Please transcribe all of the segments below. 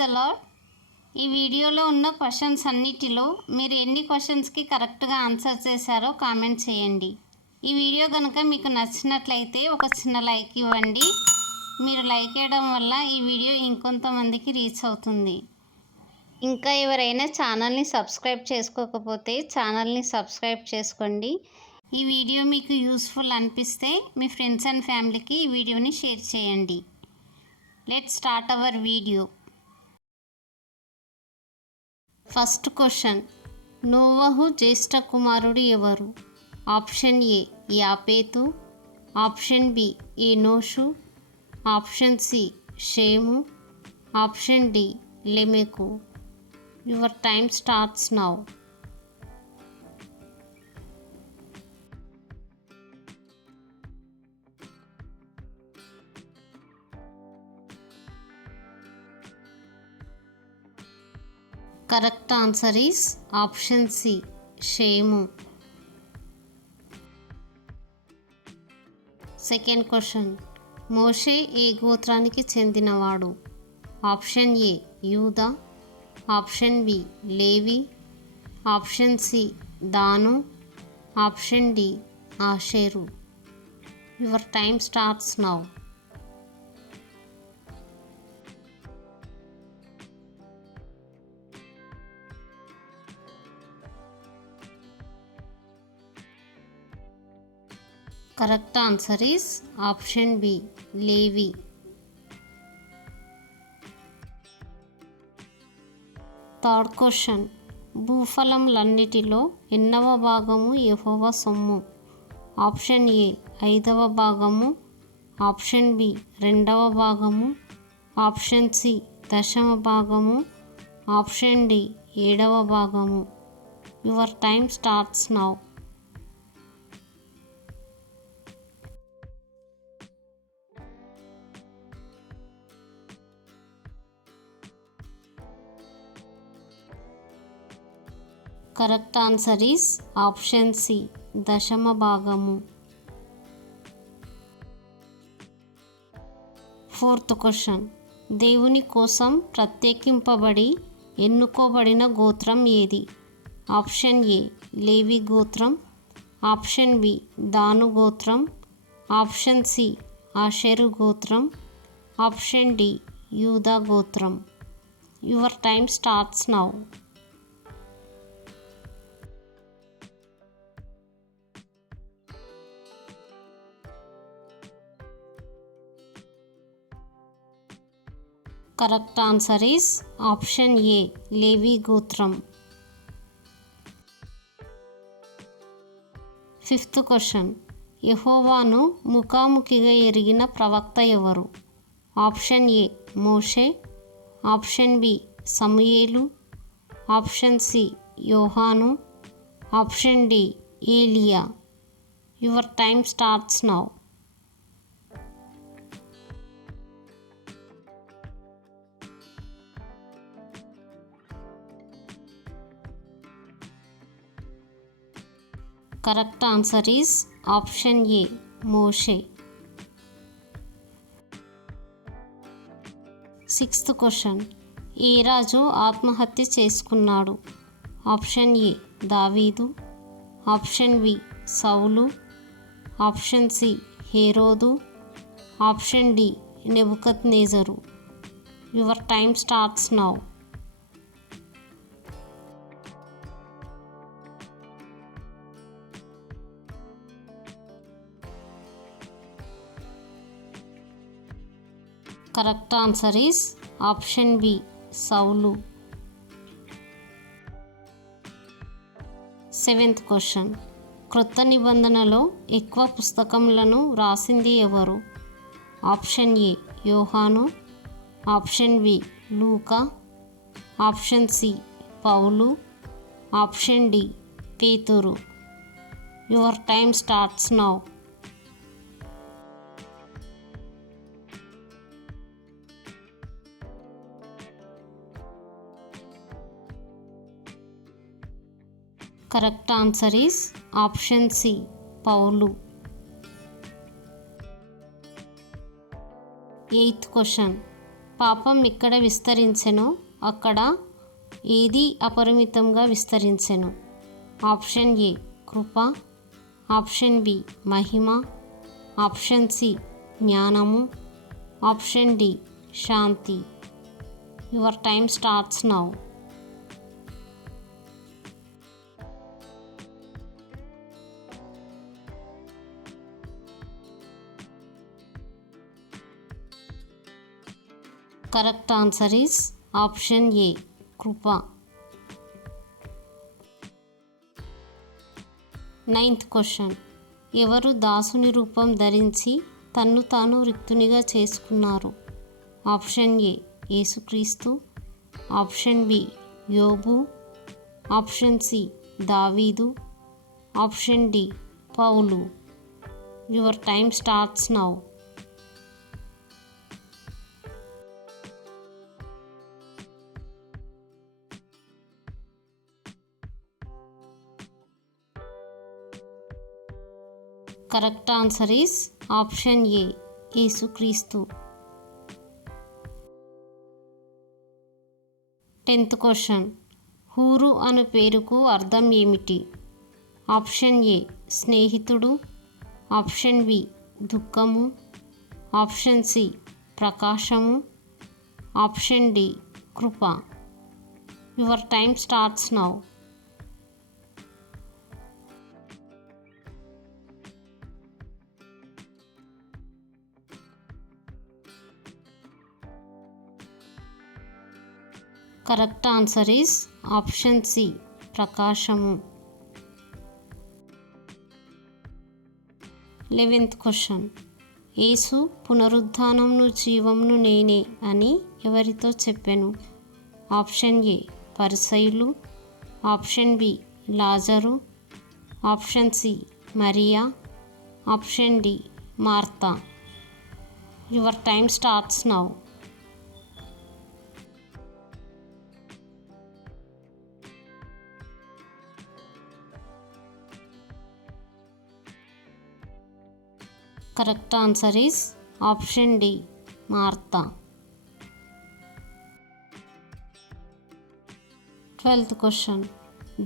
The lord. ఈ వీడియోలో ఉన్న క్వశ్చన్స్ అన్నిటిలో మీరు ఎన్ని క్వశ్చన్స్కి కరెక్ట్గా ఆన్సర్ చేశారో కామెంట్ చేయండి. ఈ వీడియో కనుక మీకు నచ్చినట్లయితే ఒక చిన్న లైక్ ఇవ్వండి. మీరు లైక్ చేయడం వల్ల ఈ వీడియో ఇంకొంతమందికి రీచ్ అవుతుంది. ఇంకా ఎవరైనా ఛానల్ని సబ్స్క్రైబ్ చేసుకోకపోతే ఛానల్ని సబ్స్క్రైబ్ చేసుకోండి. ఈ వీడియో మీకు యూస్ఫుల్ అనిపిస్తే మీ ఫ్రెండ్స్ అండ్ ఫ్యామిలీకి ఈ వీడియోని షేర్ చేయండి. Let's start our video. First question, నోవహు జ్యేష్ఠ కుమారుడు ఎవరు? ఆప్షన్ ఏ యాపేతు, ఆప్షన్ బి ఏనోషు, ఆప్షన్ సి షేము, ఆప్షన్ డి లెమెకు. Your time starts now. Correct answer is option C షేము. సెకండ్ క్వశ్చన్, మోషే ఏ గోత్రానికి చెందినవాడు? ఆప్షన్ ఏ యూదా, ఆప్షన్ బి లేవి, ఆప్షన్ సి దాను, ఆప్షన్ డి ఆషేరు. Your time starts now. Correct answer is option B లేవి. థర్డ్ క్వశ్చన్, భూఫలములన్నిటిలో ఎన్నవ భాగము యెహోవా సొమ్ము? ఆప్షన్ ఏ 5వ భాగము, ఆప్షన్ బి 2వ భాగము, ఆప్షన్ సి 10వ భాగము, ఆప్షన్ డి 7వ భాగము. Your time starts now. Correct answer is option C 10వ భాగము. ఫోర్త్ క్వశ్చన్, దేవుని కోసం ప్రత్యేకింపబడి ఎన్నుకోబడిన గోత్రం ఏది? ఆప్షన్ ఏ లేవి గోత్రం, ఆప్షన్ బి దాను గోత్రం, ఆప్షన్ సి ఆషేరు గోత్రం, ఆప్షన్ డి యూదా గోత్రం. Your time starts now. Correct answer is option A లేవి గోత్రం. ఫిఫ్త్ క్వశ్చన్, యెహోవాను ముఖాముఖిగా ఎరిగిన ప్రవక్త ఎవరు? ఆప్షన్ ఏ మోషే, ఆప్షన్ బి సమూయేలు, ఆప్షన్ సి యోహాను, ఆప్షన్ డి ఏలియా. Your time starts now. Correct answer is option A మోషే. సిక్స్త్ క్వశ్చన్, ఏ రాజు ఆత్మహత్య చేసుకున్నాడు? ఆప్షన్ ఏ దావీదు, ఆప్షన్ బి సౌలు, ఆప్షన్ సి హేరోదు, ఆప్షన్ డి నెబుకద్నెజరు. Your time starts now. Correct answer is option B సౌలు. సెవెంత్ క్వశ్చన్, క్రొత్త నిబంధనలో ఎక్కువ పుస్తకములను వ్రాసింది ఎవరు? ఆప్షన్ ఏ యోహాను, ఆప్షన్ బి లూకా, ఆప్షన్ సి పౌలు, ఆప్షన్ డి పేతురు. Your time starts now. Correct answer is option C పౌలు. ఎయిత్ క్వశ్చన్, పాపం ఇక్కడ విస్తరించెను, అక్కడ ఏది అపరిమితంగా విస్తరించెను. ఆప్షన్ ఏ కృప, ఆప్షన్ బి మహిమ, ఆప్షన్ సి జ్ఞానము, ఆప్షన్ డి శాంతి. Your time starts now. Correct answer is option A కృప. 9th question. ఎవరు దాసుని రూపం ధరించి తన్ను తాను రిక్తునిగా చేసుకున్నారు? ఆప్షన్ ఏ యేసుక్రీస్తు, ఆప్షన్ బి యోబు, ఆప్షన్ సి దావీదు, ఆప్షన్ డి పౌలు. Your time starts now. Correct answer is option A యేసుక్రీస్తు. 10th question. హూరు అను పేరుకు అర్థం ఏమిటి? ఆప్షన్ ఏ స్నేహితుడు, ఆప్షన్ బి దుఃఖము, ఆప్షన్ సి ప్రకాశము, ఆప్షన్ డి కృప. Your time starts now. Correct answer is option C ప్రకాశము. 11th question. యేసు పునరుద్ధానమును జీవమును నేనే అని ఎవరితో చెప్పెను? ఆప్షన్ ఏ పరిసయ్యులు, ఆప్షన్ బి లాజరు, ఆప్షన్ సి మరియా, ఆప్షన్ డి మార్తా. Your time starts now. Correct answer is option D మార్తా. 12th question.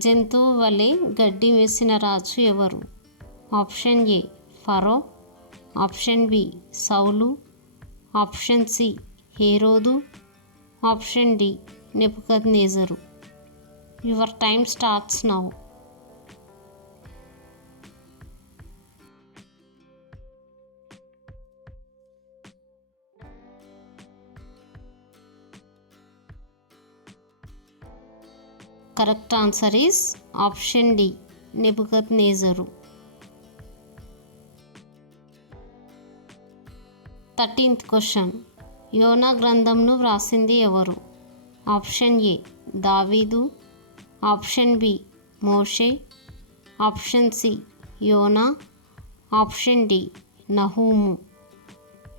జంతువు వలె గడ్డి వేసిన రాజు ఎవరు? ఆప్షన్ ఏ ఫరో, ఆప్షన్ బి సౌలు, ఆప్షన్ సి హేరోదు, ఆప్షన్ డి నెబుకద్నెజరు. Your time starts now. Correct answer is option D నెబుకద్నెజరు. 13th question. యోనా గ్రంథంను వ్రాసింది ఎవరు? ఆప్షన్ ఏ దావీదు, ఆప్షన్ బి మోషే, ఆప్షన్ సి యోనా, ఆప్షన్ డి నహూము.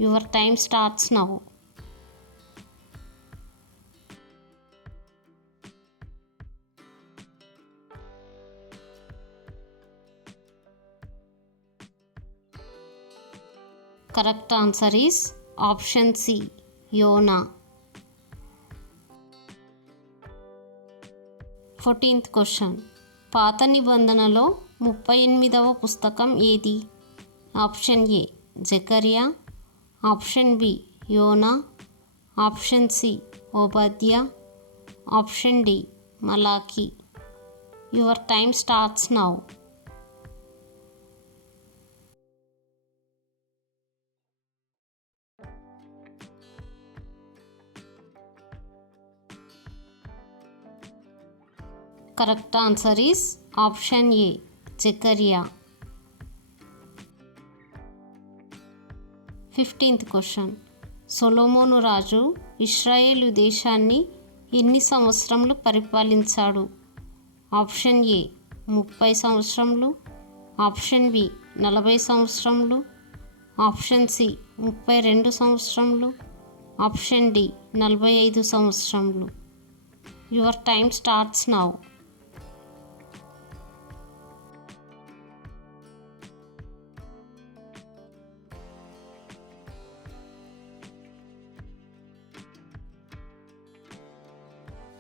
Your time starts now. Correct answer is option C యోనా. 14th question. పాత నిబంధనలో 38వ పుస్తకం ఏది? ఆప్షన్ ఏ జకర్యా, ఆప్షన్ బి యోనా, ఆప్షన్ సి ఓబద్యా, ఆప్షన్ డి మలాకి. Your time starts now. Correct answer is option A జకర్యా. 15th question. సొలొమోను రాజు ఇశ్రాయేలు దేశాన్ని ఎన్ని సంవత్సరములు పరిపాలించాడు? ఆప్షన్ ఏ 30 సంవత్సరములు, ఆప్షన్ బి 40 సంవత్సరములు, ఆప్షన్ సి 32 సంవత్సరములు, ఆప్షన్ డి 45 సంవత్సరములు. Your time starts now.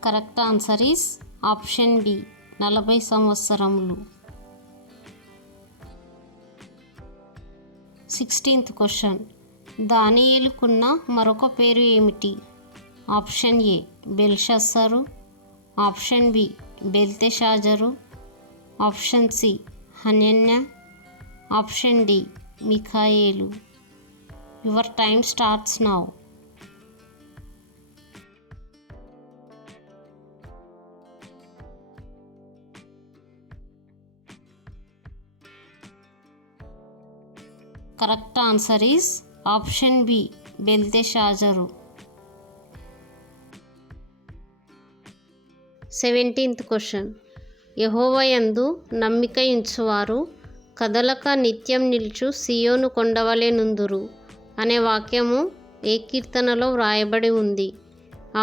Correct answer is option B 40 సంవత్సరములు. 16th question. దానియేలుకున్న మరొక పేరు ఏమిటి? ఆప్షన్ ఏ బెల్షస్సరు, ఆప్షన్ బి బెల్తెషాజరు, ఆప్షన్ సి హనన్యా, ఆప్షన్ డి మిఖాయేలు. Your time starts now. Correct answer is option B బెల్తెషాజరు. 17th question. యెహోవాయందు నమ్మిక ఉంచువారు కదలక నిత్యం నిల్చు సియోను కొండవలె నుందురు అనే వాక్యము ఏ కీర్తనలో వ్రాయబడి ఉంది?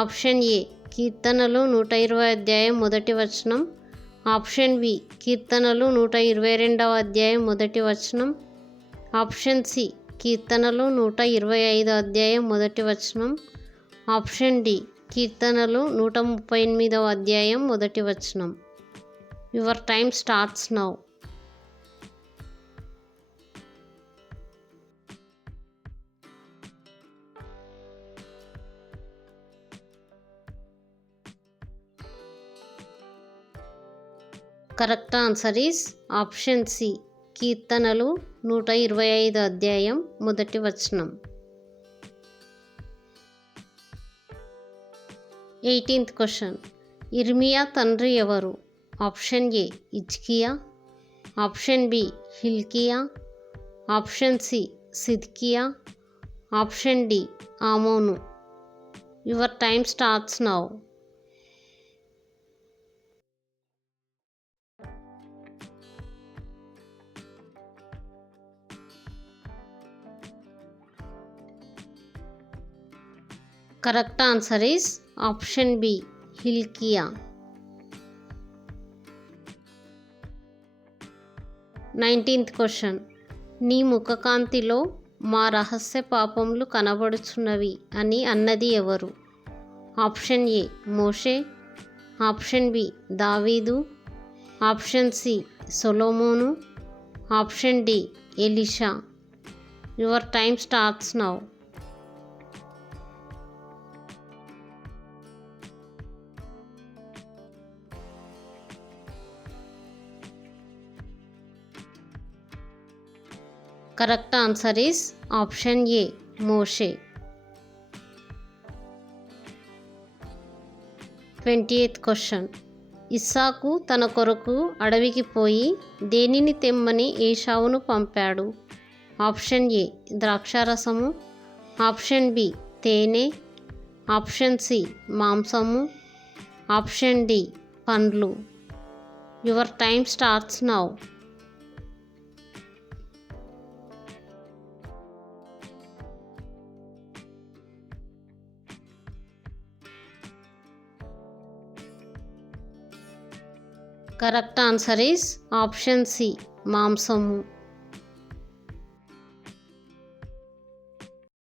ఆప్షన్ ఏ కీర్తనలు 120వ అధ్యాయం 1వ వచనం, ఆప్షన్ బి కీర్తనలు 122వ అధ్యాయం 1వ వచనం, ఆప్షన్ సి కీర్తనలు 125వ అధ్యాయం 1వ వచనం, ఆప్షన్ డి కీర్తనలు 138వ అధ్యాయం 1వ వచనం. Your time starts now. Correct answer is option C కీర్తనలు 125వ అధ్యాయం 1వ వచనం. 18th question. ఇర్మియా తండ్రి ఎవరు? ఆప్షన్ ఏ హిజ్కియా, ఆప్షన్ బి హిల్కియా, ఆప్షన్ సి సిద్కియా, ఆప్షన్ డి ఆమోను. Your time starts now. Correct answer is option B హిల్కియా. 19th question. నీ ముఖకాంతిలో మా రహస్య పాపములు కనబడుచున్నవి అని అన్నది ఎవరు? ఆప్షన్ ఏ మోషే, ఆప్షన్ బి దావీదు, ఆప్షన్ సి సొలొమోను, ఆప్షన్ డి ఎలీషా. Your time starts now. Correct answer is option A మోషే. 20th question. ఇస్సాకు తన కొరకు అడవికి పోయి దేనిని తెమ్మని ఏశావును పంపాడు? ఆప్షన్ ఏ ద్రాక్షారసము, ఆప్షన్ బి తేనె, ఆప్షన్ సి మాంసము, ఆప్షన్ డి పండ్లు. Your time starts now. Correct answer is option C మాంసము.